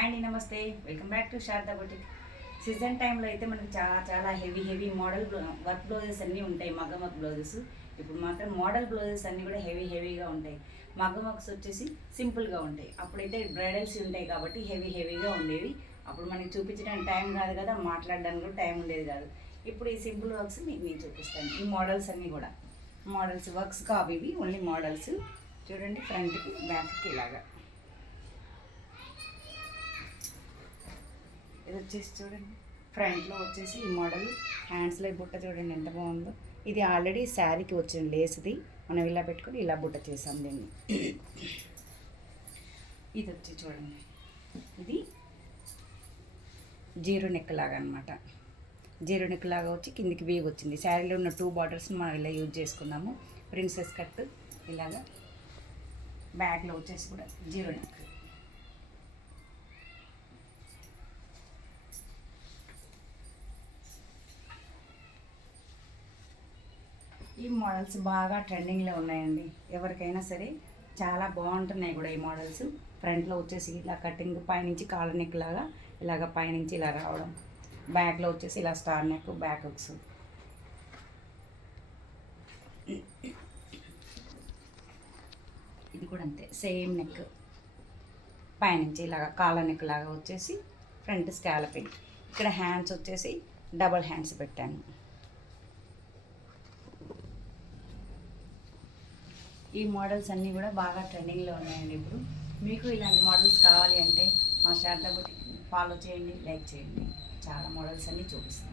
Hi అండి, నమస్తే. Welcome back to Sharada boutique. Season టైంలో అయితే మనకి చాలా చాలా హెవీ మోడల్ వర్క్ బ్లౌజెస్ అన్నీ ఉంటాయి. మగ్గం వర్క్ బ్లౌజెస్ ఇప్పుడు మాత్రం మోడల్ బ్లౌజెస్ అన్నీ కూడా హెవీగా ఉంటాయి. మగ్గం వర్క్స్ వచ్చేసి సింపుల్గా ఉంటాయి. అప్పుడైతే బ్రైడల్స్ ఉంటాయి కాబట్టి హెవీగా ఉండేవి. అప్పుడు మనకి చూపించడానికి టైం కాదు కదా, మాట్లాడడానికి కూడా టైం ఉండేది కాదు. ఇప్పుడు ఈ సింపుల్ వర్క్స్ మీకు నేను చూపిస్తాను. ఈ మోడల్స్ అన్నీ కూడా మోడల్స్ వర్క్స్ కావు, ఇవి ఓన్లీ మోడల్స్. చూడండి, ఫ్రంట్కి బ్యాక్కి ఇలాగా. ఇది వచ్చేసి చూడండి, ఫ్రంట్లో వచ్చేసి ఈ మోడల్ హ్యాండ్స్లో ఈ బుట్ట చూడండి ఎంత బాగుందో. ఇది ఆల్రెడీ శారీకి వచ్చిన లేస్ది, మనం ఇలా పెట్టుకొని ఇలా బుట్ట చేసాం దీన్ని. ఇది వచ్చి చూడండి, ఇది జీరో నెక్ లాగా అనమాట. జీరో నెక్ లాగా వచ్చి కిందికి వీవ్ వచ్చింది. శారీలో ఉన్న 2 బార్డర్స్ని మనం ఇలా యూజ్ చేసుకున్నాము. ప్రిన్సెస్ కట్ ఇలాగా. బ్యాక్లో వచ్చేసి కూడా జీరో నెక్. ఈ మోడల్స్ బాగా ట్రెండింగ్లో ఉన్నాయండి. ఎవరికైనా సరే చాలా బాగుంటున్నాయి కూడా ఈ మోడల్స్. ఫ్రంట్లో వచ్చేసి ఇలా కటింగ్ పైనుంచి కాలర్ నెక్ లాగా ఇలాగ పైనుంచి ఇలా రావడం. బ్యాక్లో వచ్చేసి ఇలా స్టార్ నెక్ బ్యాక్ హుక్స్. ఇది కూడా అంతే, సేమ్ నెక్ పైనుంచి ఇలాగ కాలర్ నెక్ లాగా వచ్చేసి ఫ్రంట్ స్కాలపింగ్. ఇక్కడ హ్యాండ్స్ వచ్చేసి డబల్ హ్యాండ్స్ పెట్టాను. ఈ మోడల్స్ అన్నీ కూడా బాగా ట్రెండింగ్లో ఉన్నాయండి ఇప్పుడు. మీకు ఇలాంటి మోడల్స్ కావాలి అంటే మా శారదా బొటిక్ ఫాలో చేయండి, లైక్ చేయండి. చాలా మోడల్స్ అన్నీ చూపిస్తాను.